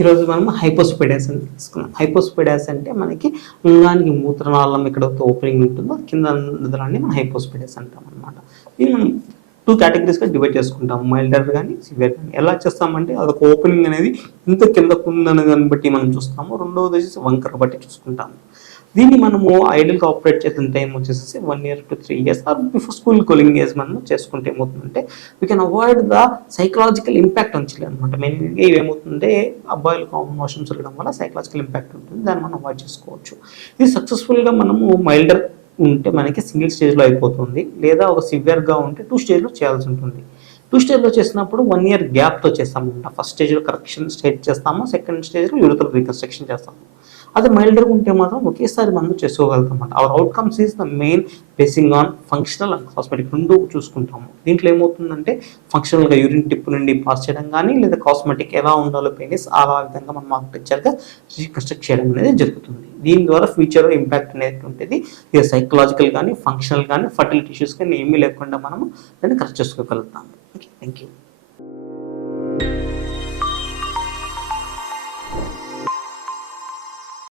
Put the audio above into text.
ఈరోజు మనం హైపోస్పెడాస్ అని తీసుకున్నాం. హైపోస్పెడాస్ అంటే మనకి అంగానికి మూత్రనాళం ఎక్కడైతే ఓపెనింగ్ ఉంటుందో కింద దాన్ని మనం హైపోస్పెడాస్ అంటాం అనమాట. ఇది మనం 2 కేటగిరీస్గా డివైడ్ చేసుకుంటాం, మైల్డర్ కానీ సివియర్ కానీ. ఎలా చేస్తామంటే అదొక ఓపెనింగ్ అనేది ఇంత కిందకు ఉందని దాన్ని బట్టి మనం చూస్తాము, రెండవది వచ్చేసి వంకర బట్టి చూసుకుంటాము. దీన్ని మనము ఐడియల్గా ఆపరేట్ చేసిన టైం వచ్చేసి 1 year to 3 years are before school going age మనం చేసుకుంటే ఏమవుతుందంటే we can avoid the psychological impact నుంచి అనమాట. మెయిన్గా ఏమవుతుందంటే అబ్బాయిలు కామన్ వాష్రూమ్స్ వెళ్ళడం వల్ల సైకలాజికల్ ఇంపాక్ట్ ఉంటుంది, దాన్ని మనం అవాయిడ్ చేసుకోవచ్చు. ఇది సక్సెస్ఫుల్గా మనము మైల్డర్ ఉంటే మనకి సింగిల్ స్టేజ్లో అయిపోతుంది, లేదా ఒక సివియర్గా ఉంటే 2 స్టేజ్లో చేయాల్సి ఉంటుంది. 2 స్టేజ్లో చేసినప్పుడు 1 year గ్యాప్తో చేస్తామన్నమాట. ఫస్ట్ స్టేజ్లో కరెక్షన్ స్టేజ్ చేస్తాము, సెకండ్ స్టేజ్లో యూరిథ్రల్ రీకన్స్ట్రక్షన్ చేస్తాము. అదే మైల్డర్గా ఉంటే మాత్రం ఒకేసారి మనం చేసుకోగలుగుతాం అన్నమాట. Our outcomes is the main basing on functional and cosmetic రెండు చూసుకుంటాము. దీంట్లో ఏమవుతుందంటే ఫంక్షనల్గా యూరిన్ టిప్ నుండి పాస్ చేయడం కానీ, లేదా కాస్మెటిక్ ఎలా ఉండాలో పెనిస్ ఆ విధంగా మనం ఆర్కిటెక్చర్గా రీకన్స్ట్రక్ట్ చేయడం అనేది జరుగుతుంది. దీని ద్వారా ఫ్యూచర్లో ఇంపాక్ట్ అనేది ఉంటుంది. ఇది సైకలాజికల్ కానీ, ఫంక్షనల్ కానీ, ఫర్టిలిటీ ఇష్యూస్ కానీ ఏమీ లేకుండా మనము దాన్ని కరెక్ట్ చేసుకోగలుగుతాము. Okay, thank you.